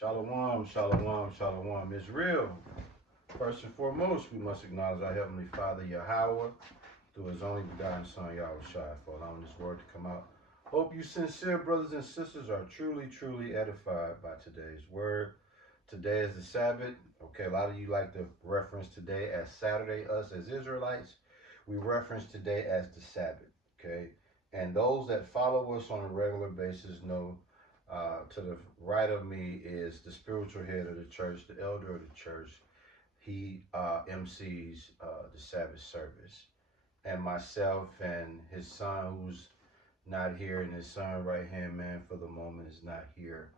Shalom, shalom, shalom. It's real. First and foremost, we must acknowledge our Heavenly Father, Yahweh, through His only begotten Son, Yahweh Shai, for allowing this word to come out. Hope you sincere brothers and sisters are truly, truly edified by today's word. Today is the Sabbath. Okay, a lot of you like to reference today as Saturday. Us as Israelites, we reference today as the Sabbath. Okay, and those that follow us on a regular basis know to the right of me is the spiritual head of the church, the elder of the church. He MCs the Sabbath service. And myself and his son, who's not here, and his son, right hand man, for the moment, is not here.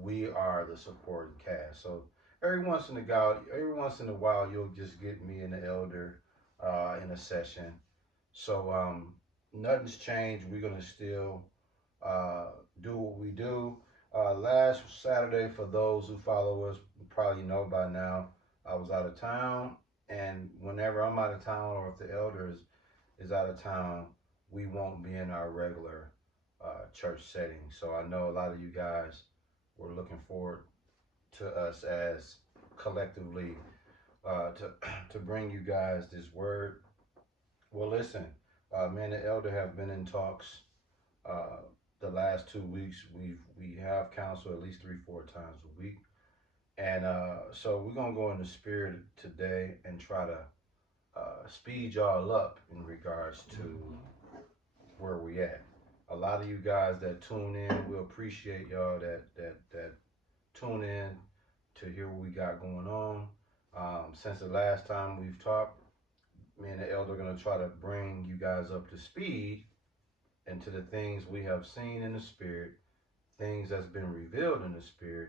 We are the supporting cast. So every once in a while, you'll just get me and the elder in a session. So nothing's changed. We're gonna still do what we do. Last Saturday, for those who follow us, probably know by now, I was out of town. And whenever I'm out of town, or if the elders is out of town, we won't be in our regular church setting. So I know a lot of you guys were looking forward to us as collectively to to bring you guys this word. Well, listen, me and the elder have been in talks uh, the last 2 weeks. We have counsel at least 3-4 times a week, and so we're gonna go in the spirit today and try to speed y'all up in regards to where we at. A lot of you guys that tune in, we appreciate y'all that tune in to hear what we got going on. Since the last time we've talked, me and the elder are gonna try to bring you guys up to speed into the things we have seen in the spirit, things that's been revealed in the spirit,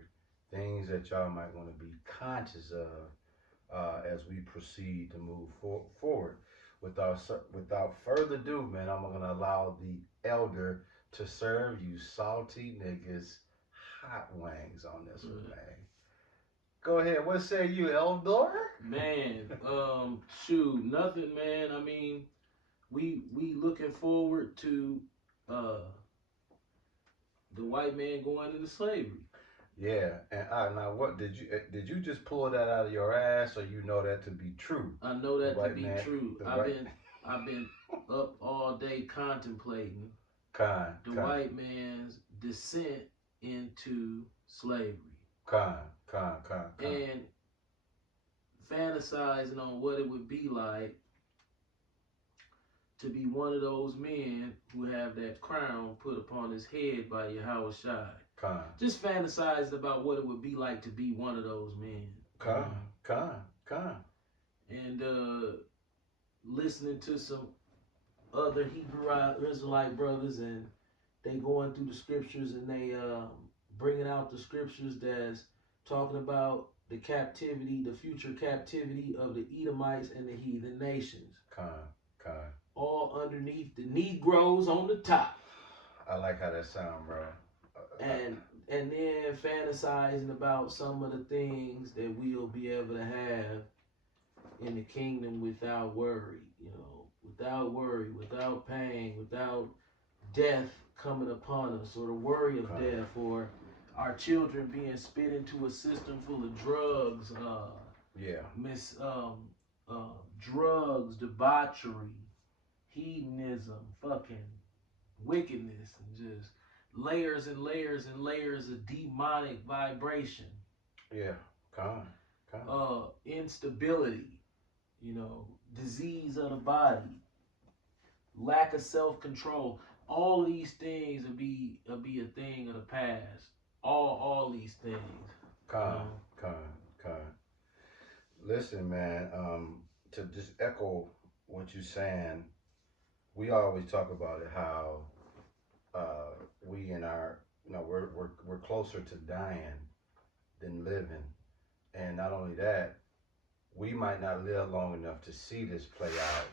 things that y'all might want to be conscious of as we proceed to move forward. Without further ado, man, I'm gonna allow the elder to serve you salty niggas hot wings on this one, man. Go ahead. What say you, elder? Man, shoot, nothing, man. I mean, we looking forward to uh the white man going into slavery. Yeah, and now what did you just pull that out of your ass, or you know that to be true? I know The that to white be man, true. the I've white been I've been up all day contemplating con the con white man's descent into slavery con con. and fantasizing on what it would be like to be one of those men who have that crown put upon his head by Yahweh Shai. Con Just fantasizing about what it would be like to be one of those men. con. And listening to some other Hebrew Israelite brothers, and they going through the scriptures, and they bringing out the scriptures that's talking about the captivity, the future captivity of the Edomites and the heathen nations. Con. All underneath the Negroes on the top. I like how that sound, bro. And then fantasizing about some of the things that we'll be able to have in the kingdom without worry, without worry, without pain, without death coming upon us, or the worry of death, or our children being spit into a system full of drugs, Yeah. drugs, debauchery, hedonism, fucking wickedness, and just layers and layers and layers of demonic vibration. Yeah. Con. Instability, disease of the body, lack of self-control. All these things will be a thing of the past. All these things. Con. Listen, man. To just echo what you're saying, we always talk about it how we in our we're closer to dying than living, and not only that, we might not live long enough to see this play out,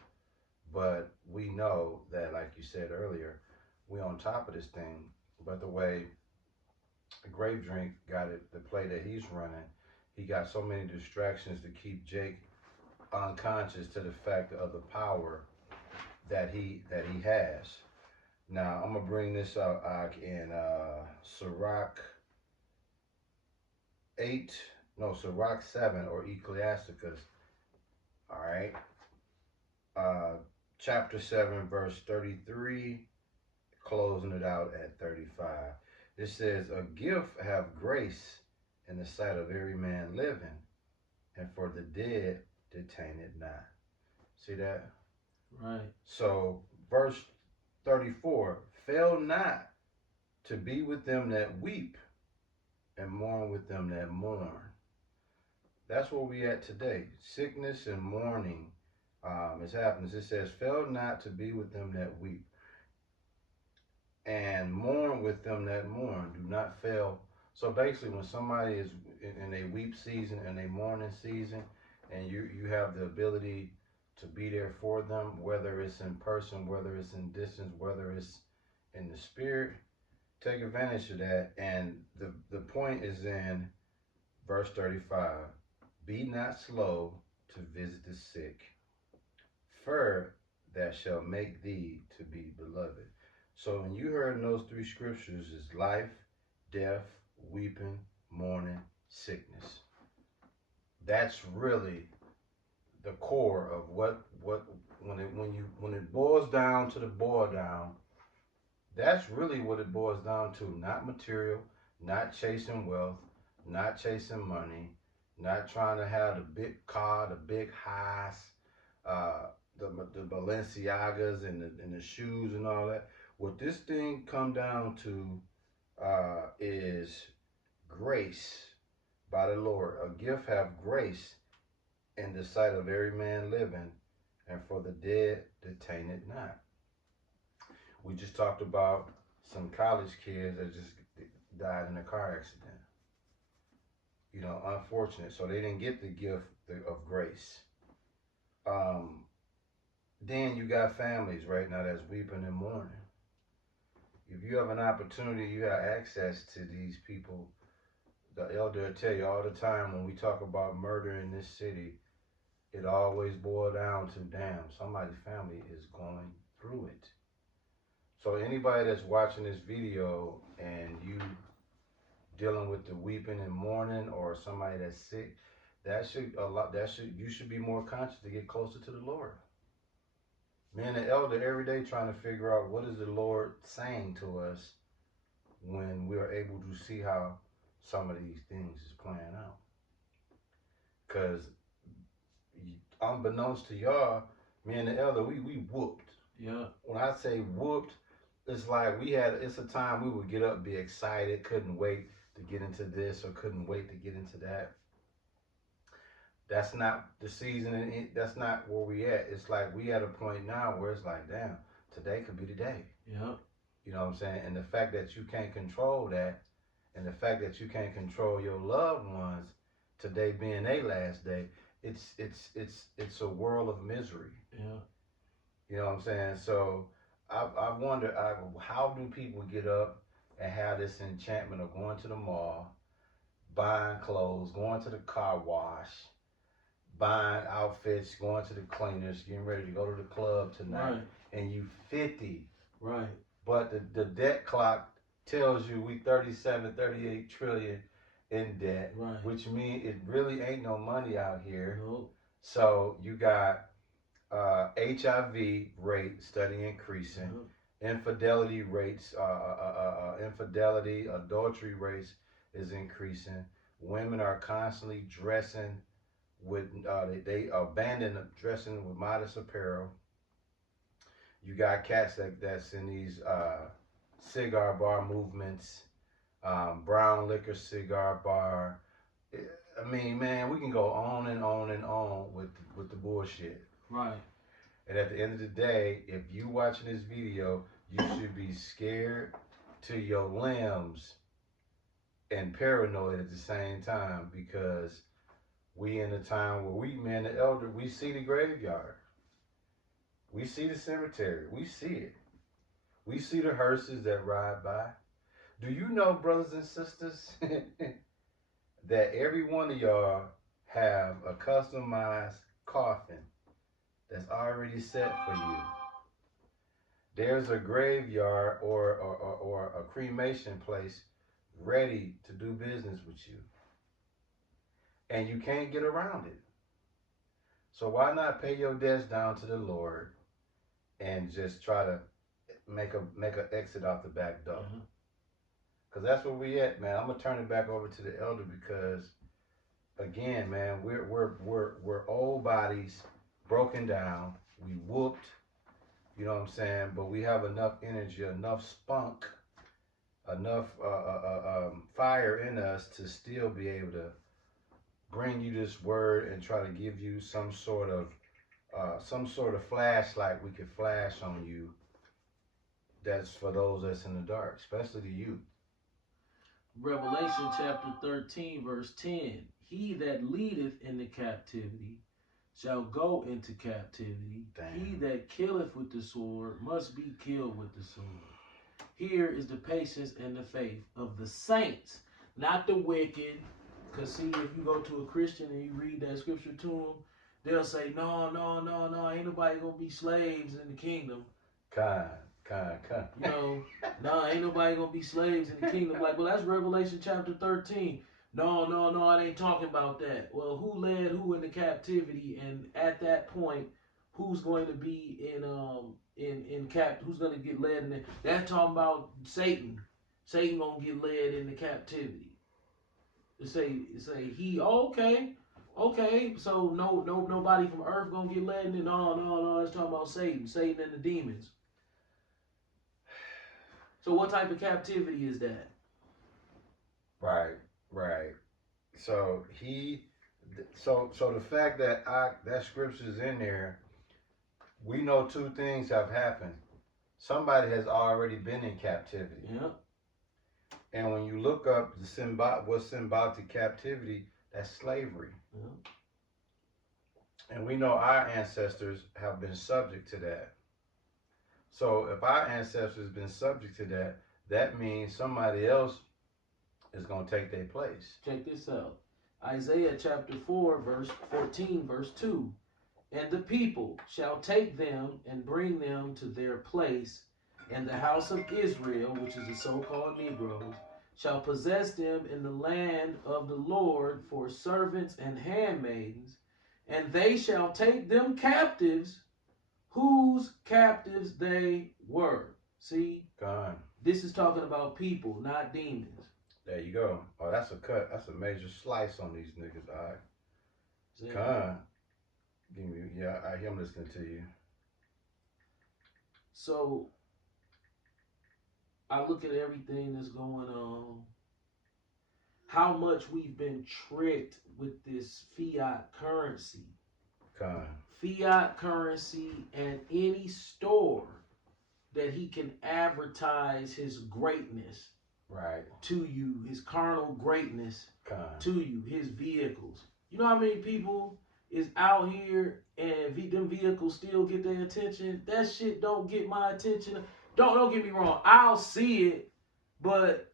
but we know that, like you said earlier, we on top of this thing. But the way Grave Drink got it, the play that he's running, he got so many distractions to keep Jake unconscious to the fact of the power that he has. Now I'm gonna bring this out in Sirach 8, no, Sirach 7 or Ecclesiasticus, all right, chapter 7, verse 33, closing it out at 35. It says, a gift have grace in the sight of every man living, and for the dead detain it not. See that? Right. So, verse 34, fail not to be with them that weep and mourn with them that mourn. That's where we at today. Sickness and mourning is happening. It says, fail not to be with them that weep and mourn with them that mourn. Do not fail. So basically, when somebody is in a weep season and a mourning season, and you have the ability to be there for them, whether it's in person, whether it's in distance, whether it's in the spirit, take advantage of that. And the point is in verse 35. Be not slow to visit the sick, for that shall make thee to be beloved. So when you heard in those three scriptures is life, death, weeping, mourning, sickness. That's really the core of what when it boils down to the boil down, that's really what it boils down to. Not material, not chasing wealth, not chasing money, not trying to have the big car, the big house, the Balenciagas and the shoes and all that. What this thing come down to is grace by the Lord. A gift have grace in the sight of every man living, and for the dead detain it not. We just talked about some college kids that just died in a car accident. You know, unfortunate. So they didn't get the gift of grace. Then you got families right now that's weeping and mourning. If you have an opportunity, you have access to these people. The elder will tell you all the time when we talk about murder in this city, it always boils down to, damn, somebody's family is going through it. So anybody that's watching this video and you dealing with the weeping and mourning, or somebody that's sick, you should be more conscious to get closer to the Lord. Me and the elder every day trying to figure out what is the Lord saying to us when we are able to see how some of these things is playing out. Because unbeknownst to y'all, me and the elder, we whooped. Yeah. When I say whooped, it's like it's a time we would get up, be excited, couldn't wait to get into this or couldn't wait to get into that. That's not the season, and that's not where we at. It's like we at a point now where it's like, damn, today could be the day. Yeah. You know what I'm saying? And the fact that you can't control that, and the fact that you can't control your loved ones, today being their last day, it's a world of misery. Yeah. You know what I'm saying? So I wonder, how do people get up and have this enchantment of going to the mall, buying clothes, going to the car wash, buying outfits, going to the cleaners, getting ready to go to the club tonight, Right. and you 50. Right. But the debt clock tells you we 37, 38 trillion in debt, Right. which means it really ain't no money out here. Nope. So you got HIV rate steady increasing, infidelity rates, infidelity, adultery rates is increasing. Women are constantly dressing with they abandon dressing with modest apparel. You got cats that's in these cigar bar movements, brown liquor cigar bar. I mean, man, we can go on and on and on with the bullshit. Right. And at the end of the day, if you watching this video, you should be scared to your limbs and paranoid at the same time, because we in a time where we, man, the elder, we see the graveyard. We see the cemetery. We see it. We see the hearses that ride by. Do you know, brothers and sisters, that every one of y'all have a customized coffin that's already set for you? There's a graveyard or a cremation place ready to do business with you. and you can't get around it. So why not pay your debts down to the Lord and just try to make a exit out the back door? Mm-hmm. Cause that's where we at, man. I'm gonna turn it back over to the elder because, again, man, we're old bodies, broken down. We whooped, you know what I'm saying? But we have enough energy, enough spunk, enough fire in us to still be able to bring you this word and try to give you some sort of flashlight we could flash on you. That's for those that's in the dark, especially the youth. Revelation chapter 13, verse 10. He that leadeth into captivity shall go into captivity. Damn. He that killeth with the sword must be killed with the sword. Here is the patience and the faith of the saints, not the wicked. Because see, if you go to a Christian and you read that scripture to them, they'll say, no, ain't nobody going to be slaves in the kingdom. Kind. You know, no, ain't nobody gonna be slaves in the kingdom. Like, well, that's Revelation chapter 13. No, it ain't talking about that. Well, who led who into captivity, and at that point, who's going to be who's gonna get led in? That's talking about Satan. Satan gonna get led into captivity. It say he. Oh, okay. So nobody from earth gonna get led in. No. It's talking about Satan and the demons. So what type of captivity is that? Right. So the fact that that scripture's in there, we know two things have happened. Somebody has already been in captivity. Yeah. And when you look up what's symbolic to captivity, that's slavery. Yeah. And we know our ancestors have been subject to that. So if our ancestors been subject to that, that means somebody else is going to take their place. Check this out. Isaiah chapter 4, verse 14, verse 2. And the people shall take them and bring them to their place, and the house of Israel, which is the so-called Negroes, shall possess them in the land of the Lord for servants and handmaidens, and they shall take them captives, whose captives they were. See? God. This is talking about people, not demons. There you go. Oh, that's a cut. That's a major slice on these niggas, all right? God. I hear him listening to you. So, I look at everything that's going on, how much we've been tricked with this fiat currency. God. Fiat currency, and any store that he can advertise his greatness right to you, his carnal greatness God. to you, his vehicles. You know how many people is out here and them vehicles still get their attention? That shit don't get my attention. Don't get me wrong. I'll see it, but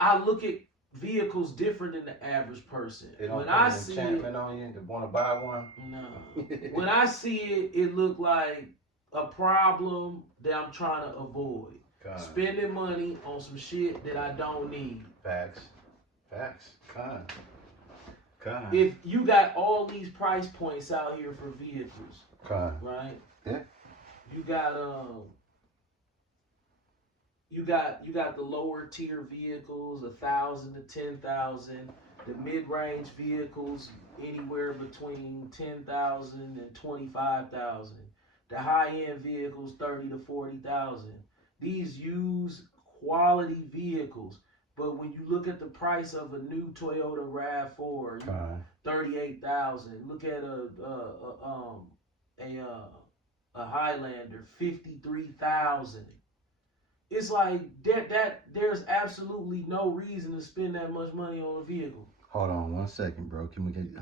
I look at vehicles different than the average person. They don't when put I an see enchantment on you to want to buy one. No. When I see it, it look like a problem that I'm trying to avoid. God. Spending money on some shit that I don't need. Facts. God. If you got all these price points out here for vehicles, God. right? Yeah. You got the lower tier vehicles, 1,000 to 10,000. The mid-range vehicles anywhere between 10,000 and 25,000. The high-end vehicles 30 to 40,000. These used quality vehicles, but when you look at the price of a new Toyota RAV4, 38,000. Look at a Highlander, 53,000. It's like that there's absolutely no reason to spend that much money on a vehicle. Hold on 1 second, bro. Can we get